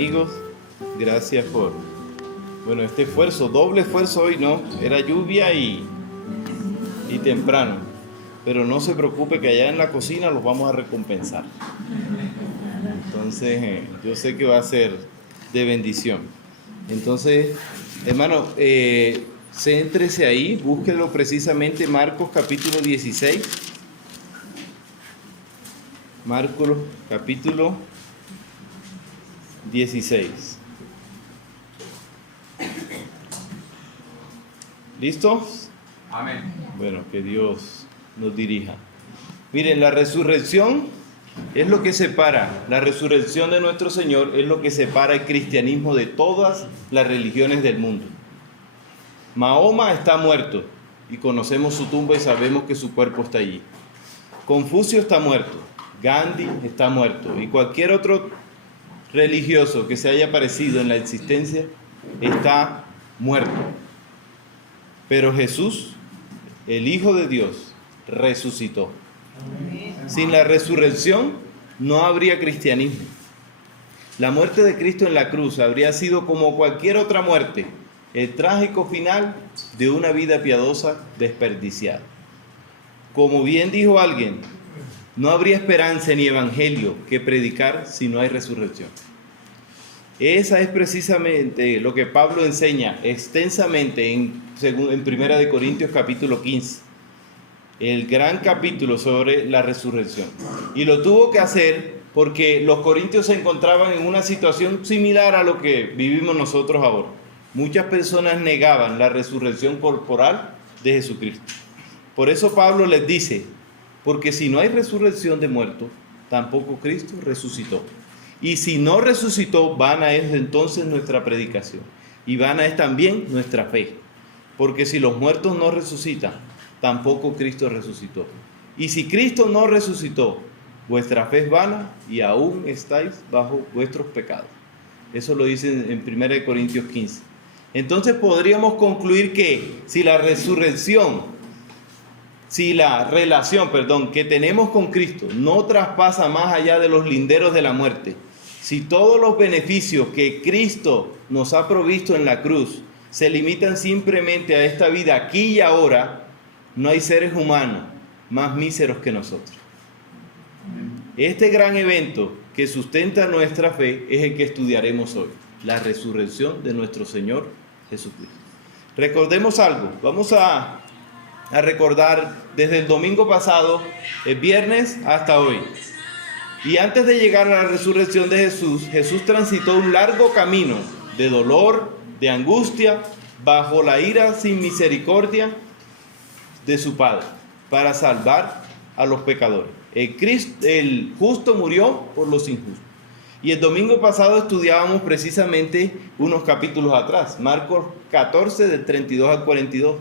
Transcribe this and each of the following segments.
amigos. Gracias por, este esfuerzo, doble esfuerzo hoy, ¿no? Era lluvia y temprano. Pero no se preocupe que allá en la cocina los vamos a recompensar. Entonces, yo sé que va a ser de bendición. Entonces, hermano, céntrese ahí, búsquelo precisamente, Marcos capítulo 16. Marcos capítulo 16. ¿Listos? Amén. Bueno, que Dios nos dirija. Miren, la resurrección es lo que separa, la resurrección de nuestro Señor es lo que separa el cristianismo de todas las religiones del mundo. Mahoma está muerto y conocemos su tumba y sabemos que su cuerpo está allí. Confucio está muerto, Gandhi está muerto y cualquier otro religioso que se haya aparecido en la existencia está muerto. Pero Jesús, el Hijo de Dios, resucitó. Sin la resurrección no habría cristianismo. La muerte de Cristo en la cruz habría sido como cualquier otra muerte, el trágico final de una vida piadosa desperdiciada. Como bien dijo alguien, no habría esperanza ni evangelio que predicar si no hay resurrección. Esa es precisamente lo que Pablo enseña extensamente en 1 Corintios capítulo 15, el gran capítulo sobre la resurrección. Y lo tuvo que hacer porque los corintios se encontraban en una situación similar a lo que vivimos nosotros ahora. Muchas personas negaban la resurrección corporal de Jesucristo. Por eso Pablo les dice, porque si no hay resurrección de muertos, tampoco Cristo resucitó. Y si no resucitó, vana es entonces nuestra predicación. Y vana es también nuestra fe. Porque si los muertos no resucitan, tampoco Cristo resucitó. Y si Cristo no resucitó, vuestra fe es vana y aún estáis bajo vuestros pecados. Eso lo dice en 1 Corintios 15. Entonces podríamos concluir que si la relación que tenemos con Cristo no traspasa más allá de los linderos de la muerte, si todos los beneficios que Cristo nos ha provisto en la cruz se limitan simplemente a esta vida aquí y ahora, no hay seres humanos más míseros que nosotros. Este gran evento que sustenta nuestra fe es el que estudiaremos hoy, la resurrección de nuestro Señor Jesucristo. Recordemos algo, vamos a recordar desde el domingo pasado, el viernes hasta hoy. Y antes de llegar a la resurrección de Jesús, Jesús transitó un largo camino de dolor, de angustia, bajo la ira sin misericordia de su Padre, para salvar a los pecadores. El justo murió por los injustos. Y el domingo pasado estudiábamos precisamente unos capítulos atrás, Marcos 14 del 32 al 42,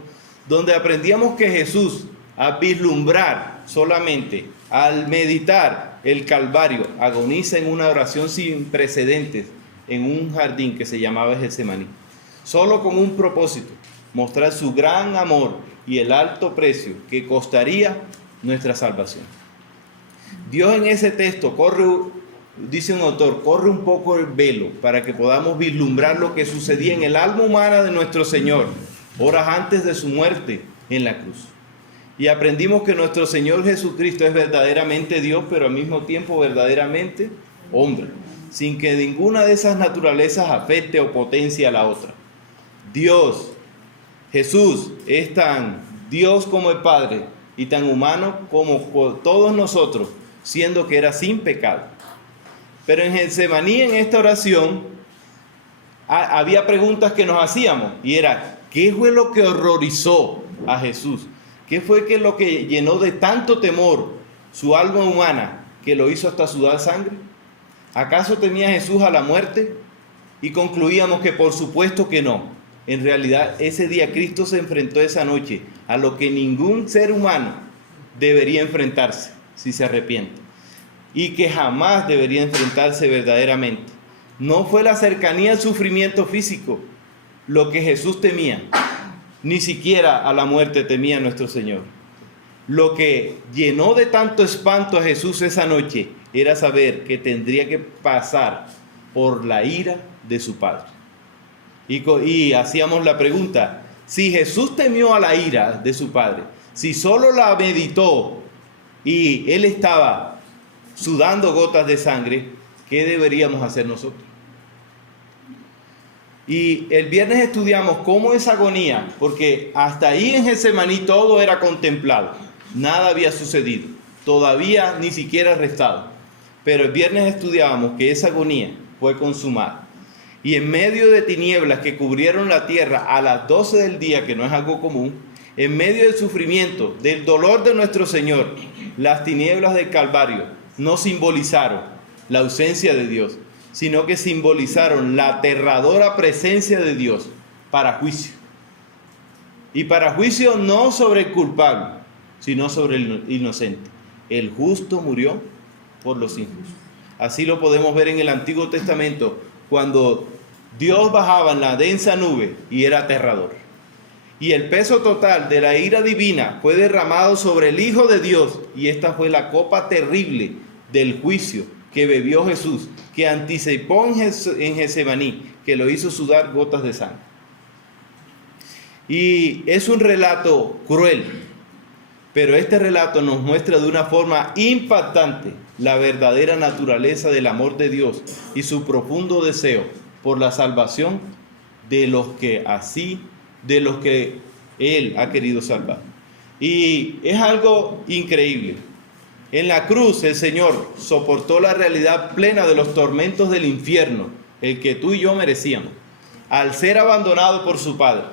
donde aprendíamos que Jesús, al vislumbrar solamente, al meditar el Calvario, agoniza en una oración sin precedentes en un jardín que se llamaba Getsemaní, solo con un propósito, mostrar su gran amor y el alto precio que costaría nuestra salvación. Dios en ese texto dice un autor, corre un poco el velo para que podamos vislumbrar lo que sucedía en el alma humana de nuestro Señor, horas antes de su muerte en la cruz. Y aprendimos que nuestro Señor Jesucristo es verdaderamente Dios, pero al mismo tiempo verdaderamente hombre, sin que ninguna de esas naturalezas afecte o potencie a la otra. Dios, Jesús, es tan Dios como el Padre y tan humano como todos nosotros, siendo que era sin pecado. Pero en Getsemaní, en esta oración, había preguntas que nos hacíamos, y era, ¿qué fue lo que horrorizó a Jesús? ¿Qué fue lo que llenó de tanto temor su alma humana que lo hizo hasta sudar sangre? ¿Acaso temía Jesús a la muerte? Y concluíamos que por supuesto que no. En realidad ese día Cristo se enfrentó esa noche a lo que ningún ser humano debería enfrentarse si se arrepiente. Y que jamás debería enfrentarse verdaderamente. No fue la cercanía al sufrimiento físico lo que Jesús temía. Ni siquiera a la muerte temía nuestro Señor. Lo que llenó de tanto espanto a Jesús esa noche era saber que tendría que pasar por la ira de su padre. Y hacíamos la pregunta, si Jesús temió a la ira de su padre, si solo la meditó y él estaba sudando gotas de sangre, ¿qué deberíamos hacer nosotros? Y el viernes estudiamos cómo esa agonía, porque hasta ahí en Getsemaní todo era contemplado, nada había sucedido, todavía ni siquiera arrestado. Pero el viernes estudiábamos que esa agonía fue consumada. Y en medio de tinieblas que cubrieron la tierra a las 12 del día, que no es algo común, en medio del sufrimiento, del dolor de nuestro Señor, las tinieblas del Calvario no simbolizaron la ausencia de Dios, sino que simbolizaron la aterradora presencia de Dios para juicio. Y para juicio no sobre el culpable, sino sobre el inocente. El justo murió por los injustos. Así lo podemos ver en el Antiguo Testamento, cuando Dios bajaba en la densa nube y era aterrador. Y el peso total de la ira divina fue derramado sobre el Hijo de Dios, y esta fue la copa terrible del juicio que bebió Jesús, que anticipó en Getsemaní, que lo hizo sudar gotas de sangre. Y es un relato cruel, pero este relato nos muestra de una forma impactante la verdadera naturaleza del amor de Dios y su profundo deseo por la salvación de los que Él ha querido salvar. Y es algo increíble. En la cruz el Señor soportó la realidad plena de los tormentos del infierno, el que tú y yo merecíamos, al ser abandonado por su Padre.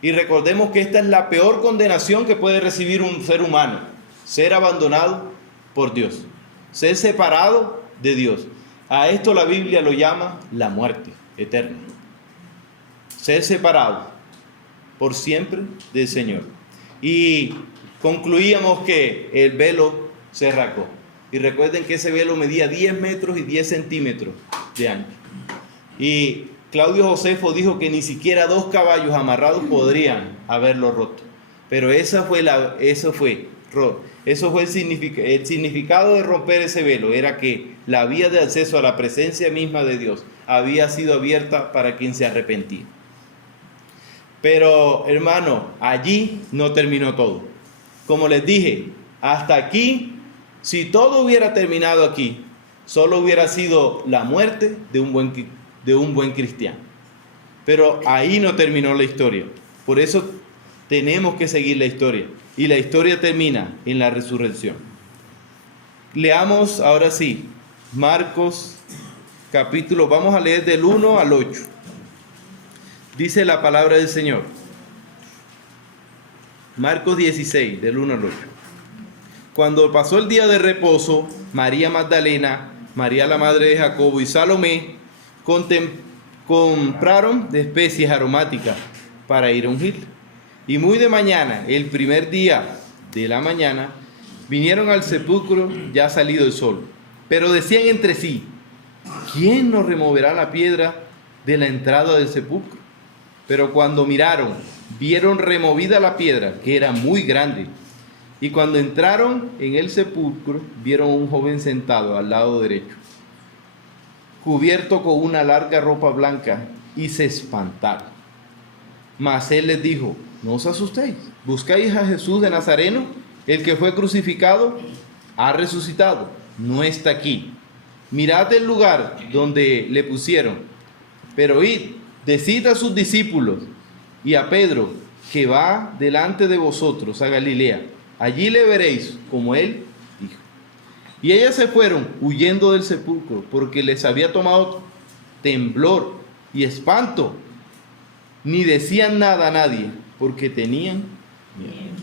Y recordemos que esta es la peor condenación que puede recibir un ser humano: ser abandonado por Dios, ser separado de Dios. A esto la Biblia lo llama la muerte eterna. Ser separado por siempre del Señor. Y concluíamos que el velo se rasgó. Y recuerden que ese velo medía 10 metros y 10 centímetros de ancho. Y Claudio Josefo dijo que ni siquiera 2 caballos amarrados podrían haberlo roto. Pero eso fue el significado de romper ese velo. Era que la vía de acceso a la presencia misma de Dios había sido abierta para quien se arrepentía. Pero, hermano, allí no terminó todo. Como les dije, hasta aquí, si todo hubiera terminado aquí, solo hubiera sido la muerte de un buen cristiano. Pero ahí no terminó la historia. Por eso tenemos que seguir la historia. Y la historia termina en la resurrección. Leamos ahora sí, Marcos capítulo, vamos a leer del 1 al 8. Dice la palabra del Señor. Marcos 16, del 1 al 8. Cuando pasó el día de reposo, María Magdalena, María la madre de Jacobo y Salomé compraron de especies aromáticas para ir a ungir. Y muy de mañana, el primer día de la mañana, vinieron al sepulcro ya salido el sol. Pero decían entre sí: ¿quién nos removerá la piedra de la entrada del sepulcro? Pero cuando miraron, vieron removida la piedra, que era muy grande. Y cuando entraron en el sepulcro, vieron a un joven sentado al lado derecho, cubierto con una larga ropa blanca, y se espantaron. Mas él les dijo: no os asustéis, buscáis a Jesús de Nazareno, el que fue crucificado. Ha resucitado, no está aquí. Mirad el lugar donde le pusieron. Pero id, decid a sus discípulos y a Pedro que va delante de vosotros a Galilea. Allí le veréis, como él dijo. Y ellas se fueron huyendo del sepulcro, porque les había tomado temblor y espanto. Ni decían nada a nadie, porque tenían miedo.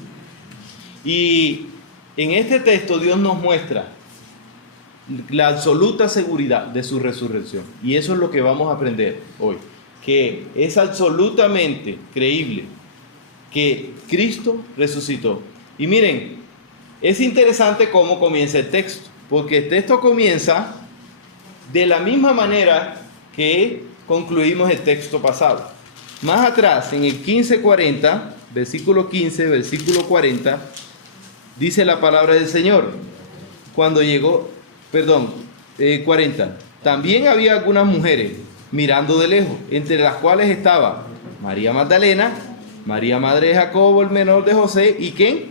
Y en este texto Dios nos muestra la absoluta seguridad de su resurrección. Y eso es lo que vamos a aprender hoy. Que es absolutamente creíble que Cristo resucitó. Y miren, es interesante cómo comienza el texto. Porque el texto comienza de la misma manera que concluimos el texto pasado. Más atrás, en el 15:40, versículo 15, versículo 40, dice la palabra del Señor. 40. También había algunas mujeres mirando de lejos, entre las cuales estaba María Magdalena, María madre de Jacobo, el menor de José, ¿y quién?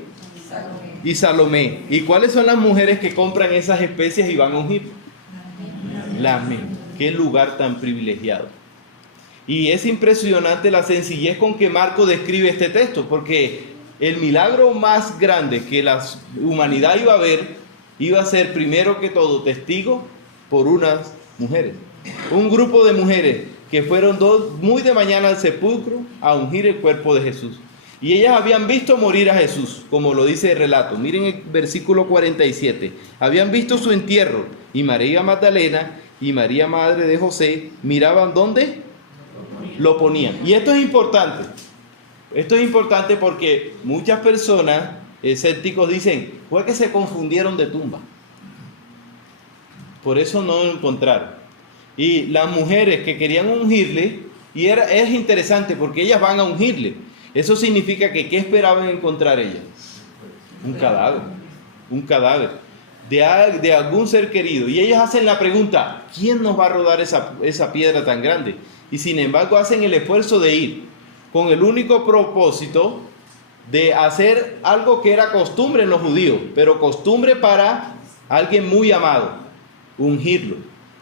Salomé. Y Salomé. ¿Y cuáles son las mujeres que compran esas especias y van a ungir? Las mismas. Qué lugar tan privilegiado. Y es impresionante la sencillez con que Marcos describe este texto, porque el milagro más grande que la humanidad iba a ver, iba a ser primero que todo testigo por unas mujeres. Un grupo de mujeres que fueron muy de mañana al sepulcro a ungir el cuerpo de Jesús. Y ellas habían visto morir a Jesús, como lo dice el relato. Miren el versículo 47. Habían visto su entierro, y María Magdalena y María madre de José miraban dónde lo ponían. Y esto es importante. Esto es importante porque muchas personas escépticos dicen, fue que se confundieron de tumba. Por eso no lo encontraron. Y las mujeres que querían ungirle, es interesante porque ellas van a ungirle. Eso significa que ¿qué esperaban encontrar ellas? Un cadáver. Un cadáver de algún ser querido. Y ellas hacen la pregunta, ¿quién nos va a rodar esa piedra tan grande? Y sin embargo hacen el esfuerzo de ir con el único propósito de hacer algo que era costumbre en los judíos, pero costumbre para alguien muy amado, ungirlo.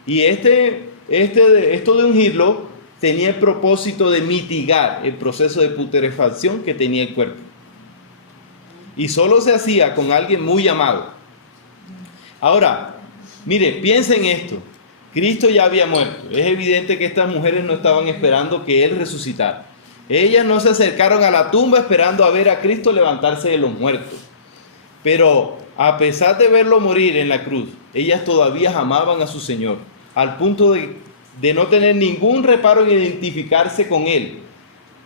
Y esto de ungirlo tenía el propósito de mitigar el proceso de putrefacción que tenía el cuerpo. Y solo se hacía con alguien muy amado. Ahora, mire, piensen esto. Cristo ya había muerto. Es evidente que estas mujeres no estaban esperando que Él resucitara. Ellas no se acercaron a la tumba esperando a ver a Cristo levantarse de los muertos. Pero a pesar de verlo morir en la cruz, ellas todavía amaban a su Señor, al punto de no tener ningún reparo en identificarse con Él.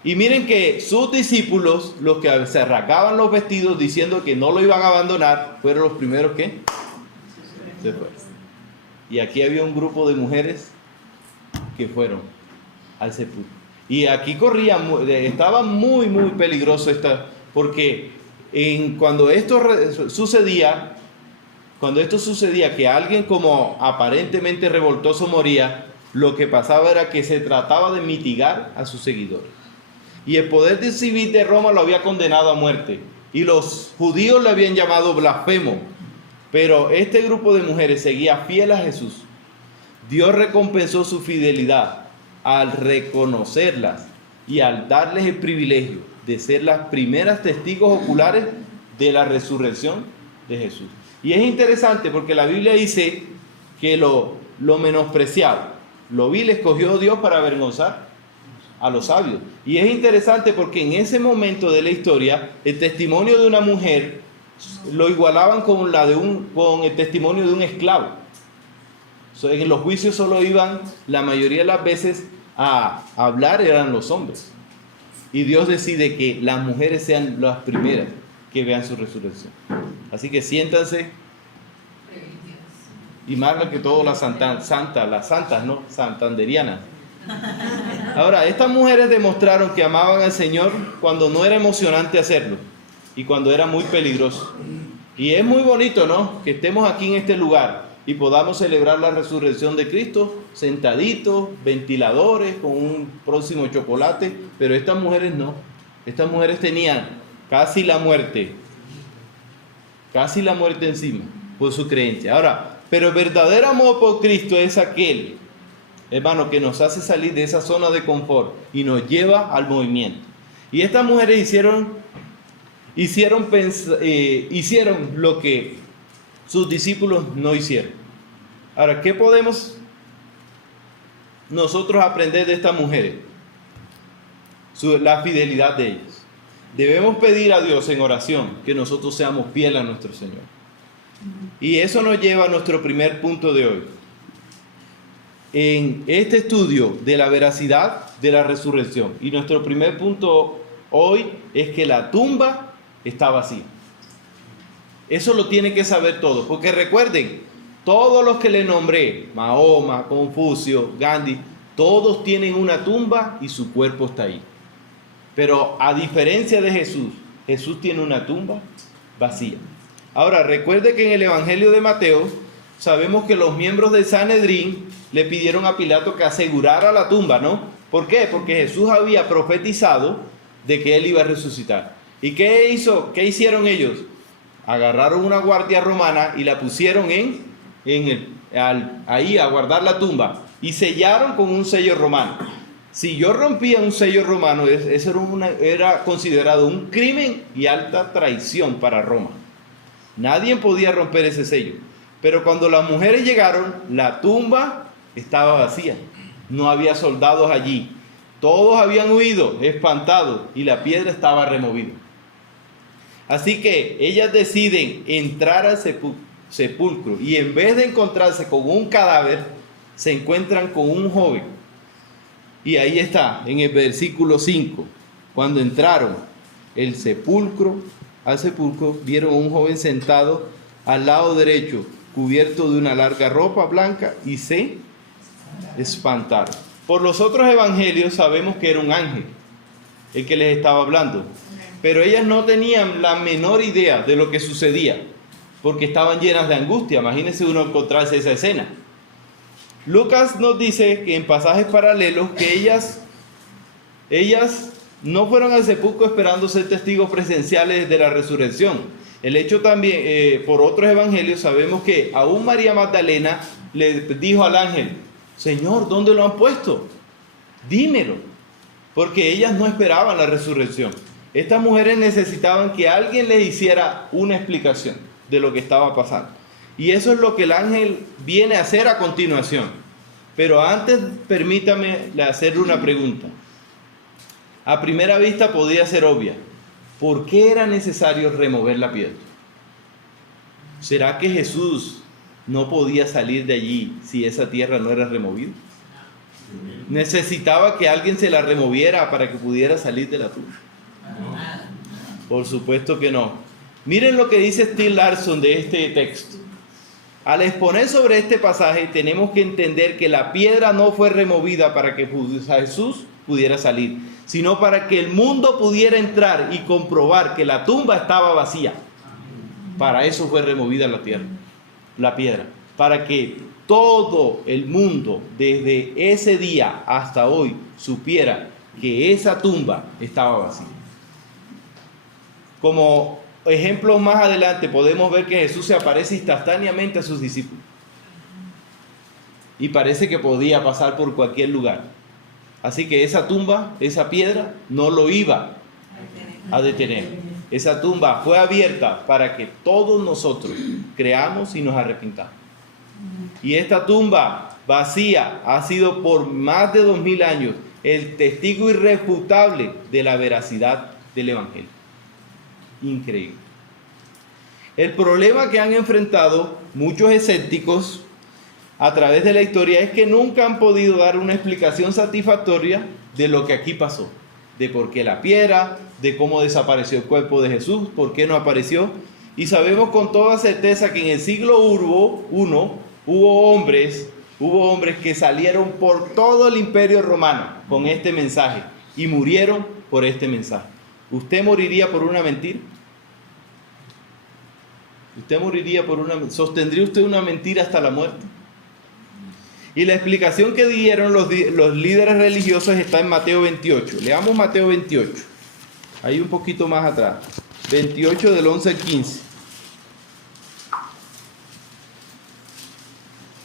Y miren que sus discípulos, los que se rasgaban los vestidos diciendo que no lo iban a abandonar, fueron los primeros que se fueron. Y aquí había un grupo de mujeres que fueron al sepulcro. Y aquí estaba muy, muy peligroso porque cuando esto sucedía, que alguien como aparentemente revoltoso moría, lo que pasaba era que se trataba de mitigar a sus seguidores. Y el poder civil de Roma lo había condenado a muerte. Y los judíos le habían llamado blasfemo. Pero este grupo de mujeres seguía fiel a Jesús. Dios recompensó su fidelidad al reconocerlas y al darles el privilegio de ser las primeras testigos oculares de la resurrección de Jesús. Y es interesante porque la Biblia dice que lo menospreciado, lo vil escogió Dios para avergonzar a los sabios. Y es interesante porque en ese momento de la historia, el testimonio de una mujer lo igualaban con el testimonio de un esclavo. En los juicios solo iban, la mayoría de las veces, a hablar eran los hombres. Y Dios decide que las mujeres sean las primeras que vean su resurrección. Así que siéntanse. Y más que todo las santas, ¿no? Santanderianas. Ahora, estas mujeres demostraron que amaban al Señor cuando no era emocionante hacerlo y cuando era muy peligroso. Y es muy bonito, ¿no? Que estemos aquí en este lugar y podamos celebrar la resurrección de Cristo sentaditos, ventiladores, con un próximo chocolate, pero estas mujeres no. Estas mujeres tenían casi la muerte encima por su creencia. Ahora, pero el verdadero amor por Cristo es aquel, hermano, que nos hace salir de esa zona de confort y nos lleva al movimiento. Y estas mujeres hicieron lo que sus discípulos no hicieron. Ahora, ¿qué podemos nosotros aprender de estas mujeres? La fidelidad de ellas. Debemos pedir a Dios en oración que nosotros seamos fieles a nuestro Señor. Y eso nos lleva a nuestro primer punto de hoy. En este estudio de la veracidad de la resurrección. Y nuestro primer punto hoy es que la tumba está vacía. Eso lo tienen que saber todos. Porque recuerden, todos los que les nombré, Mahoma, Confucio, Gandhi, todos tienen una tumba y su cuerpo está ahí. Pero a diferencia de Jesús, Jesús tiene una tumba vacía. Ahora, recuerde que en el Evangelio de Mateo sabemos que los miembros del Sanedrín le pidieron a Pilato que asegurara la tumba, ¿no? ¿Por qué? Porque Jesús había profetizado de que él iba a resucitar. ¿Y qué hicieron ellos? Agarraron una guardia romana y la pusieron ahí a guardar la tumba y sellaron con un sello romano. Si yo rompía un sello romano, eso era considerado un crimen y alta traición para Roma. Nadie podía romper ese sello. Pero cuando las mujeres llegaron, la tumba estaba vacía. No había soldados allí. Todos habían huido, espantados, y la piedra estaba removida. Así que ellas deciden entrar al sepulcro y en vez de encontrarse con un cadáver, se encuentran con un joven. Y ahí está, en el versículo 5. Cuando entraron al sepulcro, vieron a un joven sentado al lado derecho, cubierto de una larga ropa blanca, y se espantaron. Por los otros evangelios sabemos que era un ángel el que les estaba hablando, pero ellas no tenían la menor idea de lo que sucedía, porque estaban llenas de angustia. Imagínense uno encontrarse esa escena. Lucas nos dice que en pasajes paralelos que ellas no fueron al sepulcro esperando ser testigos presenciales de la resurrección. El hecho también, por otros evangelios sabemos que aún María Magdalena le dijo al ángel: Señor, ¿dónde lo han puesto? Dímelo. Porque ellas no esperaban la resurrección. Estas mujeres necesitaban que alguien les hiciera una explicación de lo que estaba pasando. Y eso es lo que el ángel viene a hacer a continuación. Pero antes, permítame hacerle una pregunta. A primera vista podría ser obvia. ¿Por qué era necesario remover la piedra? ¿Será que Jesús no podía salir de allí si esa tierra no era removida? ¿Necesitaba que alguien se la removiera para que pudiera salir de la tumba? Por supuesto que no. Miren lo que dice Stieg Larsson de este texto. Al exponer sobre este pasaje, tenemos que entender que la piedra no fue removida para que Jesús pudiera salir, sino para que el mundo pudiera entrar y comprobar que la tumba estaba vacía. Para eso fue removida la piedra, para que todo el mundo, desde ese día hasta hoy, supiera que esa tumba estaba vacía. Como ejemplo más adelante podemos ver que Jesús se aparece instantáneamente a sus discípulos. Y parece que podía pasar por cualquier lugar. Así que esa tumba, esa piedra, no lo iba a detener. Esa tumba fue abierta para que todos nosotros creamos y nos arrepintamos. Y esta tumba vacía ha sido por más de 2000 años el testigo irrefutable de la veracidad del Evangelio. Increíble. El problema que han enfrentado muchos escépticos a través de la historia es que nunca han podido dar una explicación satisfactoria de lo que aquí pasó, de por qué la piedra, de cómo desapareció el cuerpo de Jesús, por qué no apareció. Y sabemos con toda certeza que en el siglo I hubo hombres que salieron por todo el imperio romano con este mensaje y murieron por este mensaje. ¿Usted moriría por una mentira? ¿Sostendría usted una mentira hasta la muerte? Y la explicación que dieron los líderes religiosos está en Mateo 28. Leamos Mateo 28. Ahí un poquito más atrás. 28 del 11 al 15.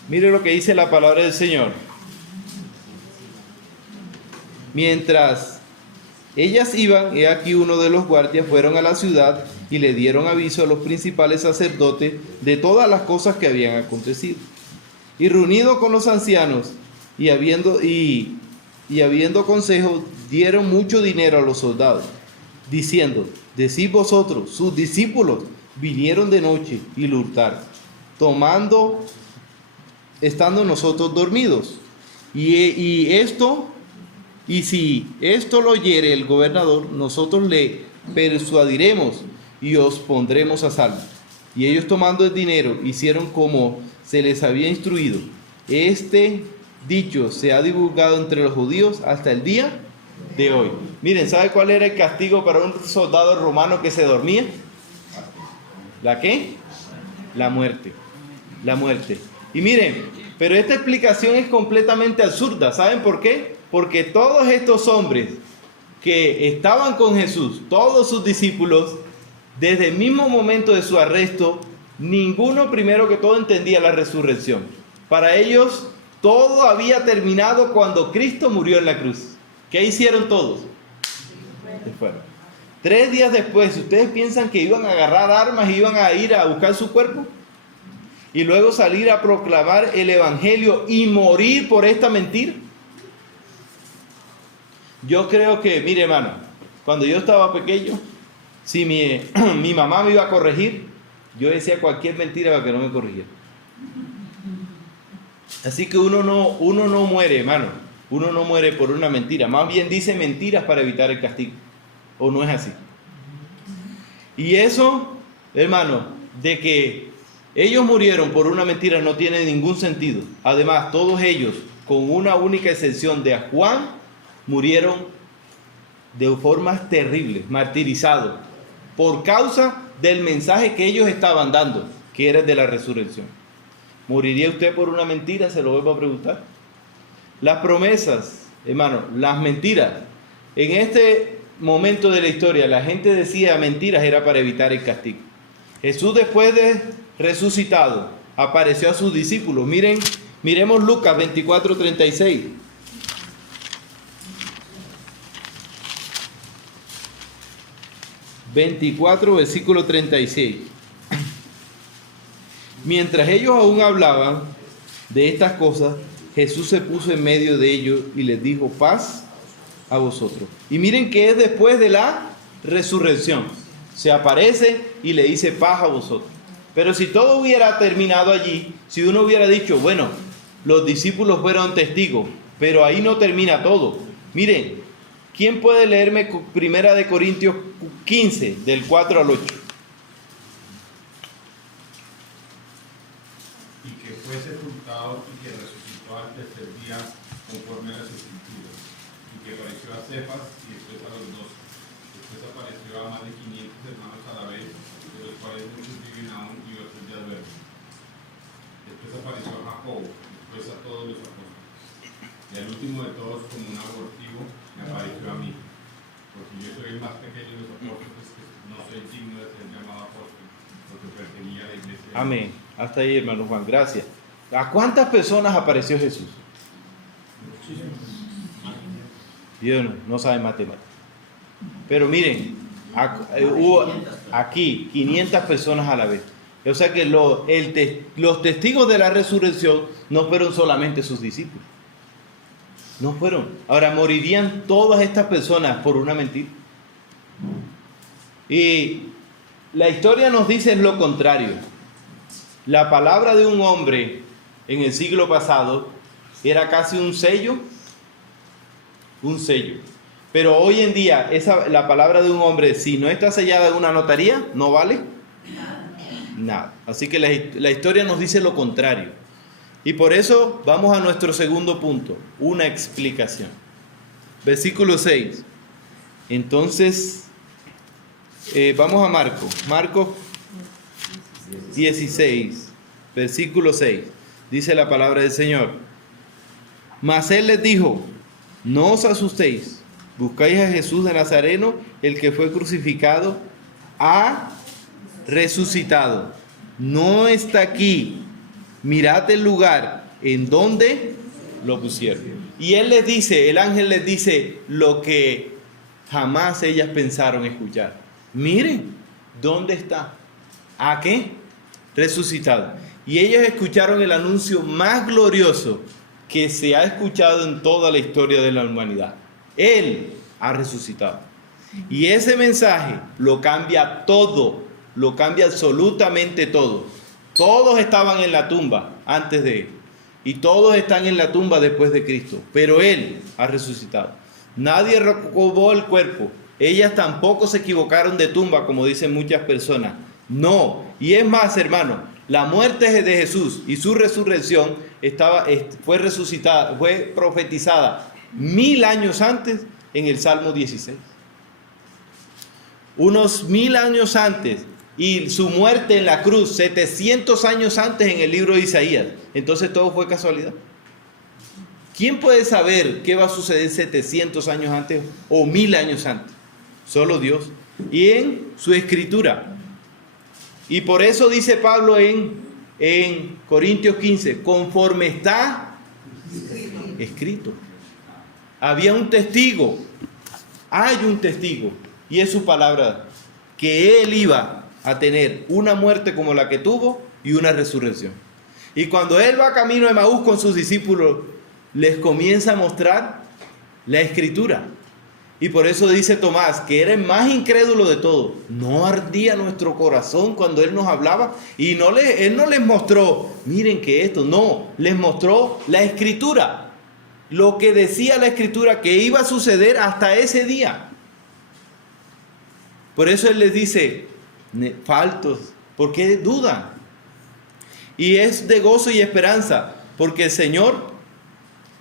Mire lo que dice la palabra del Señor. Mientras ellas iban, he aquí uno de los guardias fueron a la ciudad y le dieron aviso a los principales sacerdotes de todas las cosas que habían acontecido. Y reunido con los ancianos y habiendo consejo, dieron mucho dinero a los soldados, diciendo: decid vosotros, sus discípulos vinieron de noche y lo hurtaron, estando nosotros dormidos. Y si esto lo oyere el gobernador, nosotros le persuadiremos y os pondremos a salvo. Y ellos, tomando el dinero, hicieron como se les había instruido. Este dicho se ha divulgado entre los judíos hasta el día de hoy. Miren, ¿sabe cuál era el castigo para un soldado romano que se dormía? ¿La qué? La muerte. la muerte. Y miren, pero esta explicación es completamente absurda. ¿Saben por qué? Porque todos estos hombres que estaban con Jesús, todos sus discípulos, desde el mismo momento de su arresto, ninguno primero que todo entendía la resurrección. Para ellos, todo había terminado cuando Cristo murió en la cruz. ¿Qué hicieron todos? Se fueron. 3 días después, ¿ustedes piensan que iban a agarrar armas y iban a ir a buscar su cuerpo? Y luego salir a proclamar el evangelio y morir por esta mentira. Yo creo que, mire hermano, cuando yo estaba pequeño, si mi mamá me iba a corregir, yo decía cualquier mentira para que no me corrigiera. Así que uno no muere, hermano. Uno no muere por una mentira. Más bien dice mentiras para evitar el castigo. ¿O no es así? Y eso, hermano, de que ellos murieron por una mentira no tiene ningún sentido. Además, todos ellos, con una única excepción de Juan, murieron de formas terribles, martirizados, por causa del mensaje que ellos estaban dando, que era el de la resurrección. ¿Moriría usted por una mentira? Se lo vuelvo a preguntar. Las promesas, hermano, las mentiras. En este momento de la historia, la gente decía mentiras, era para evitar el castigo. Jesús, después de resucitado, apareció a sus discípulos. Miremos Lucas 24:36. 24, versículo 36. Mientras ellos aún hablaban de estas cosas, Jesús se puso en medio de ellos y les dijo: paz a vosotros. Y miren que es después de la resurrección. Se aparece y le dice: paz a vosotros. Pero si todo hubiera terminado allí, si uno hubiera dicho: bueno, los discípulos fueron testigos, pero ahí no termina todo. Miren, ¿quién puede leerme 1 Corintios 15, del 4 al 8? Y que fue sepultado y que resucitó al tercer día conforme a las Escrituras, y que apareció a Cefas y después a los 12. Después apareció a más de 500 hermanos a la vez, de los cuales muchos viven aún y otros ya duermen. Después apareció a Jacob, después a todos los apóstoles. Y al último de todos, como un abortivo, me apareció a mí, porque yo soy el más pequeño de los apóstoles, que no soy digno de ser llamado apóstol, porque pertenecía a la iglesia. Amén. Hasta ahí, hermano Juan. Gracias. ¿A cuántas personas apareció Jesús? Dios no sabe matemáticas. Pero miren, hubo aquí 500 personas a la vez. O sea que los testigos de la resurrección no fueron solamente sus discípulos. No fueron. Ahora, morirían todas estas personas por una mentira. Y la historia nos dice lo contrario. La palabra de un hombre en el siglo pasado era casi un sello. Un sello. Pero hoy en día, la palabra de un hombre, si no está sellada en una notaría, no vale nada. Así que la historia nos dice lo contrario. Y por eso vamos a nuestro segundo punto, una explicación. Versículo 6. Entonces, vamos a Marcos 16, versículo 6. Dice la palabra del Señor: mas él les dijo: no os asustéis, buscáis a Jesús de Nazareno, el que fue crucificado, ha resucitado. No está aquí. Mirad el lugar en donde lo pusieron. Y él les dice, el ángel les dice lo que jamás ellas pensaron escuchar. Miren, ¿dónde está? ¿A qué? Resucitado. Y ellos escucharon el anuncio más glorioso que se ha escuchado en toda la historia de la humanidad. Él ha resucitado. Y ese mensaje lo cambia todo, lo cambia absolutamente todo. Todos estaban en la tumba antes de él, y todos están en la tumba después de Cristo, pero él ha resucitado. Nadie robó el cuerpo. Ellas tampoco se equivocaron de tumba, como dicen muchas personas. No. Y es más, hermano, la muerte de Jesús y su resurrección fue profetizada 1000 años antes en el Salmo 16. Unos 1000 años antes, y su muerte en la cruz 700 años antes en el libro de Isaías. Entonces todo fue casualidad. ¿Quién puede saber qué va a suceder 700 años antes o 1000 años antes? Solo Dios. Y en su escritura. Y por eso dice Pablo en Corintios 15, conforme está escrito. Había un testigo, hay un testigo, y es su palabra, que él iba a tener una muerte como la que tuvo y una resurrección. Y cuando él va camino de Emaús con sus discípulos, les comienza a mostrar la escritura. Y por eso dice Tomás, que era el más incrédulo de todos. ¿No ardía nuestro corazón cuando él nos hablaba? Y él no les mostró, miren que esto, no, les mostró la escritura. Lo que decía la escritura que iba a suceder hasta ese día. Por eso él les dice, faltos, ¿por qué dudan? Y es de gozo y esperanza, porque el Señor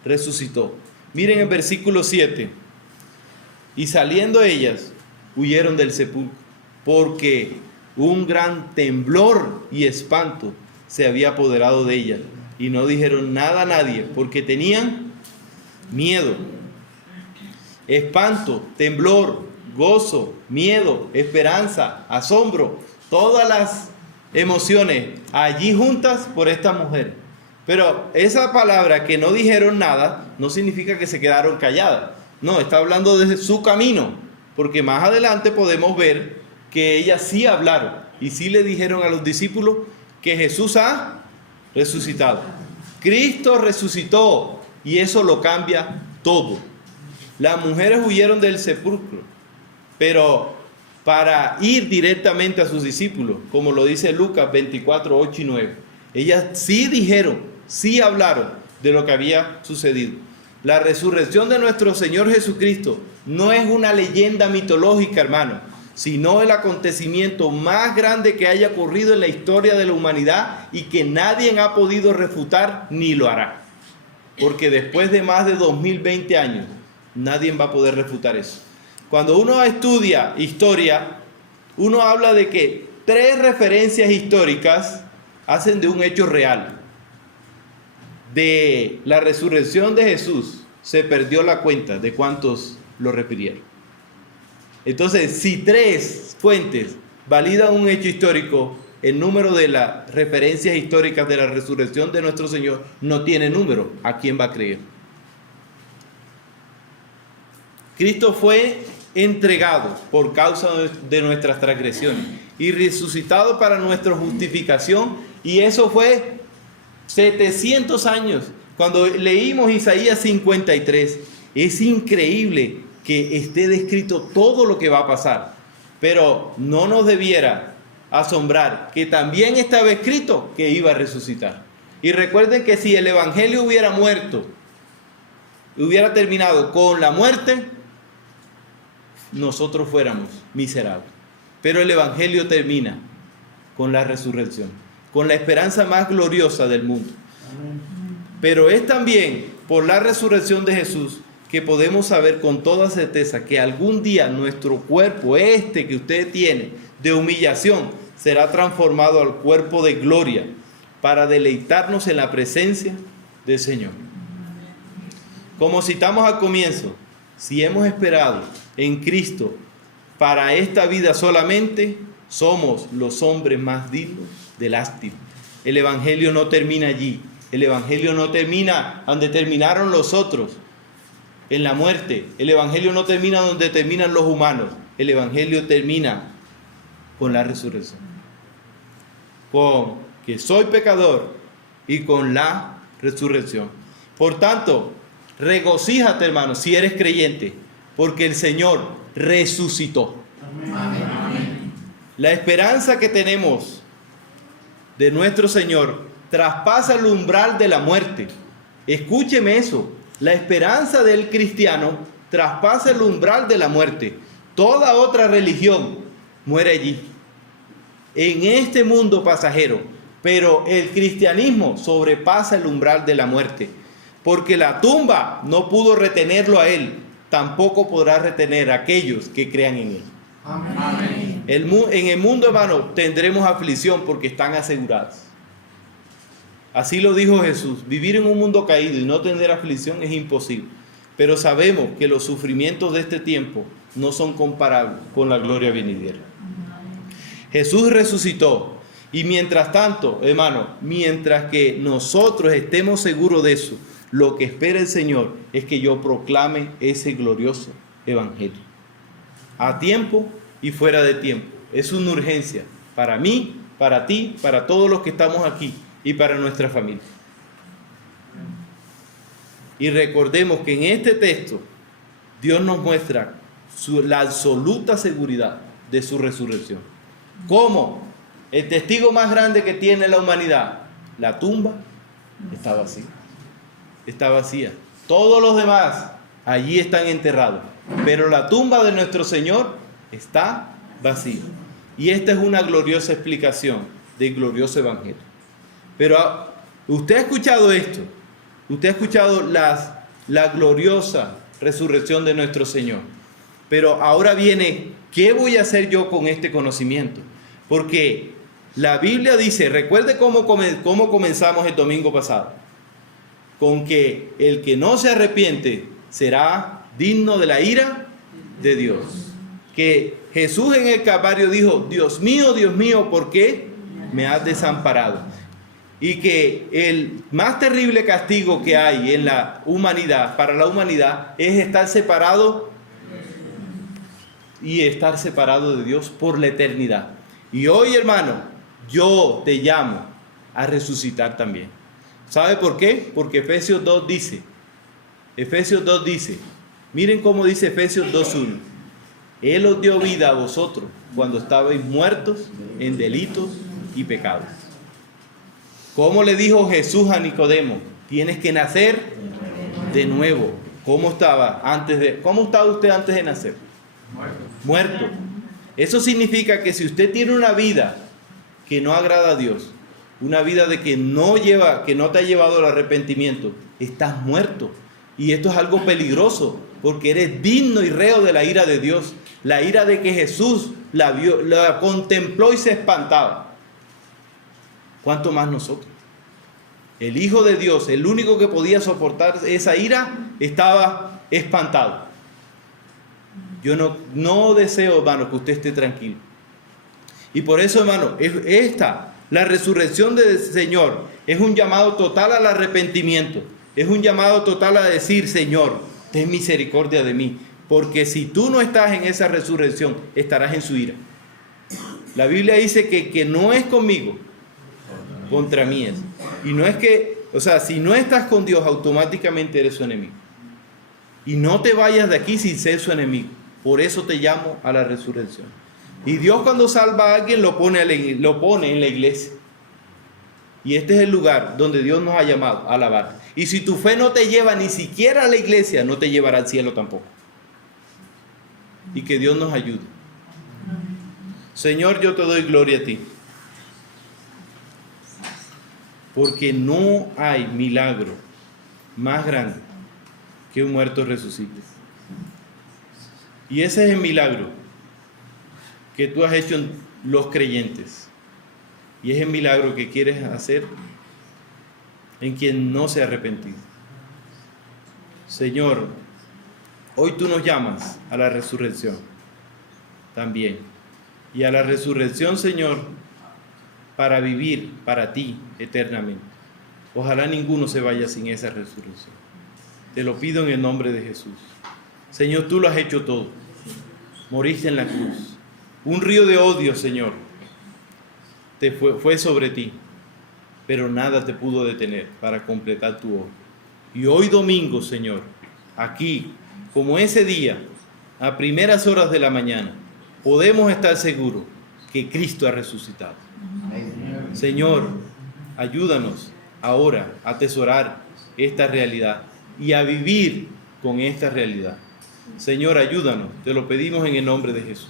resucitó. Miren el versículo 7. Y saliendo ellas, huyeron del sepulcro, porque un gran temblor y espanto se había apoderado de ellas. Y no dijeron nada a nadie, porque tenían miedo. Espanto, temblor, gozo, miedo, esperanza, asombro, todas las emociones allí juntas por esta mujer. Pero esa palabra que no dijeron nada no significa que se quedaron calladas. No, está hablando de su camino, porque más adelante podemos ver que ellas sí hablaron y sí le dijeron a los discípulos que Jesús ha resucitado. Cristo resucitó y eso lo cambia todo. Las mujeres huyeron del sepulcro, pero para ir directamente a sus discípulos, como lo dice Lucas 24, 8 y 9. Ellas sí dijeron, sí hablaron de lo que había sucedido. La resurrección de nuestro Señor Jesucristo no es una leyenda mitológica, hermano, sino el acontecimiento más grande que haya ocurrido en la historia de la humanidad y que nadie ha podido refutar ni lo hará. Porque después de más de 2020 años, nadie va a poder refutar eso. Cuando uno estudia historia, uno habla de que 3 referencias históricas hacen de un hecho real. De la resurrección de Jesús se perdió la cuenta de cuántos lo refirieron. Entonces, si 3 fuentes validan un hecho histórico, el número de las referencias históricas de la resurrección de nuestro Señor no tiene número. ¿A quién va a creer? Cristo fue entregado por causa de nuestras transgresiones y resucitado para nuestra justificación, y eso fue 700 años. Cuando leímos Isaías 53, es increíble que esté descrito todo lo que va a pasar, pero no nos debiera asombrar que también estaba escrito que iba a resucitar. Y recuerden que si el evangelio hubiera muerto, hubiera terminado con la muerte, nosotros fuéramos miserables. Pero el evangelio termina con la resurrección, con la esperanza más gloriosa del mundo. Pero es también por la resurrección de Jesús que podemos saber con toda certeza que algún día nuestro cuerpo, este que usted tiene, de humillación, será transformado al cuerpo de gloria para deleitarnos en la presencia del Señor. Como citamos al comienzo, si hemos esperado en Cristo para esta vida solamente, somos los hombres más dignos de lástima. El evangelio no termina allí. El evangelio no termina donde terminaron los otros, en la muerte. El evangelio no termina donde terminan los humanos. El evangelio termina con la resurrección, con que soy pecador y con la resurrección. Por tanto, regocíjate, hermano, si eres creyente, porque el Señor resucitó. Amén. La esperanza que tenemos de nuestro Señor traspasa el umbral de la muerte. Escúcheme eso. La esperanza del cristiano traspasa el umbral de la muerte. Toda otra religión muere allí, en este mundo pasajero. Pero el cristianismo sobrepasa el umbral de la muerte, porque la tumba no pudo retenerlo a él, tampoco podrá retener a aquellos que crean en él. Amén. En el mundo, hermano, tendremos aflicción porque están asegurados. Así lo dijo Jesús. Vivir en un mundo caído y no tener aflicción es imposible. Pero sabemos que los sufrimientos de este tiempo no son comparables con la gloria venidera. Jesús resucitó. Y mientras tanto, hermano, mientras que nosotros estemos seguros de eso, lo que espera el Señor es que yo proclame ese glorioso evangelio. A tiempo y fuera de tiempo. Es una urgencia para mí, para ti, para todos los que estamos aquí y para nuestra familia. Y recordemos que en este texto Dios nos muestra la absoluta seguridad de su resurrección. ¿Cómo? El testigo más grande que tiene la humanidad, la tumba, está vacía. Está vacía. Todos los demás allí están enterrados, pero la tumba de nuestro Señor está vacía. Y esta es una gloriosa explicación del glorioso evangelio. Pero usted ha escuchado esto, usted ha escuchado la gloriosa resurrección de nuestro Señor. Pero ahora viene, ¿qué voy a hacer yo con este conocimiento? Porque la Biblia dice, recuerde cómo comenzamos el domingo pasado, con que el que no se arrepiente será digno de la ira de Dios. Que Jesús en el Calvario dijo, Dios mío, ¿por qué me has desamparado? Y que el más terrible castigo que hay en la humanidad, para la humanidad, es estar separado y estar separado de Dios por la eternidad. Y hoy, hermano, yo te llamo a resucitar también. ¿Sabe por qué? Porque Efesios 2 dice, miren cómo dice Efesios 2:1. Él os dio vida a vosotros cuando estabais muertos en delitos y pecados. ¿Cómo le dijo Jesús a Nicodemo? Tienes que nacer de nuevo. ¿Cómo estaba usted antes de nacer? Muerto. Eso significa que si usted tiene una vida que no agrada a Dios, una vida de que no te ha llevado al arrepentimiento, estás muerto. Y esto es algo peligroso, porque eres digno y reo de la ira de Dios. La ira de que Jesús la vio, la contempló y se espantaba. ¿Cuánto más nosotros? El Hijo de Dios, el único que podía soportar esa ira, estaba espantado. Yo no deseo, hermano, que usted esté tranquilo. Y por eso, hermano, la resurrección del Señor es un llamado total al arrepentimiento. Es un llamado total a decir, Señor, ten misericordia de mí. Porque si tú no estás en esa resurrección, estarás en su ira. La Biblia dice que no es conmigo, contra mí es. Y no es que, si no estás con Dios, automáticamente eres su enemigo. Y no te vayas de aquí sin ser su enemigo. Por eso te llamo a la resurrección. Y Dios cuando salva a alguien lo pone en la iglesia. Y este es el lugar donde Dios nos ha llamado a alabar. Y si tu fe no te lleva ni siquiera a la iglesia, no te llevará al cielo tampoco. Y que Dios nos ayude. Señor, yo te doy gloria a ti. Porque no hay milagro más grande que un muerto resucite. Y ese es el milagro que tú has hecho en los creyentes. Y es el milagro que quieres hacer en quien no se ha arrepentido. Señor, hoy tú nos llamas a la resurrección también. Y a la resurrección, Señor, para vivir para ti eternamente. Ojalá ninguno se vaya sin esa resurrección. Te lo pido en el nombre de Jesús. Señor, tú lo has hecho todo. Moriste en la cruz. Un río de odio, Señor, fue sobre ti, pero nada te pudo detener para completar tu obra. Y hoy domingo, Señor, aquí, como ese día, a primeras horas de la mañana, podemos estar seguros que Cristo ha resucitado. Señor, ayúdanos ahora a atesorar esta realidad y a vivir con esta realidad. Señor, ayúdanos, te lo pedimos en el nombre de Jesús.